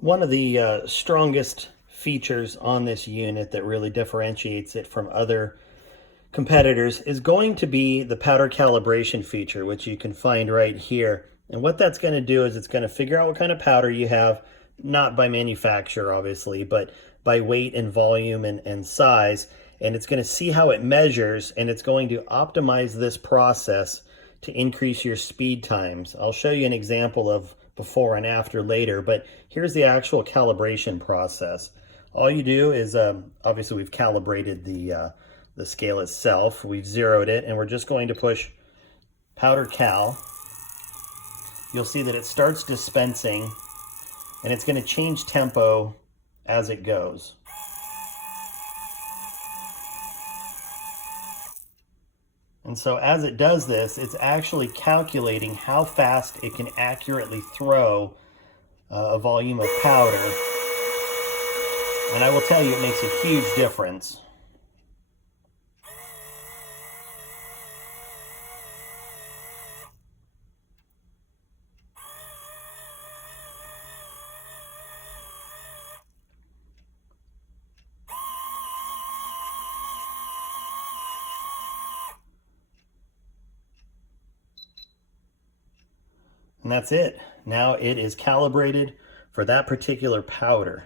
One of the strongest features on this unit that really differentiates it from other competitors is going to be the powder calibration feature, which you can find right here. And what that's going to do is it's going to figure out what kind of powder you have, not by manufacturer, obviously, but by weight and volume and size. And it's going to see how it measures, and it's going to optimize this process to increase your speed times. I'll show you an example of before and after later, but here's the actual calibration process. All you do is, obviously we've calibrated the scale itself. We've zeroed it, and we're just going to push powder cal. You'll see that it starts dispensing, and it's going to change tempo as it goes. And so as it does this, it's actually calculating how fast it can accurately throw a volume of powder. And I will tell you, it makes a huge difference. And that's it. Now it is calibrated for that particular powder.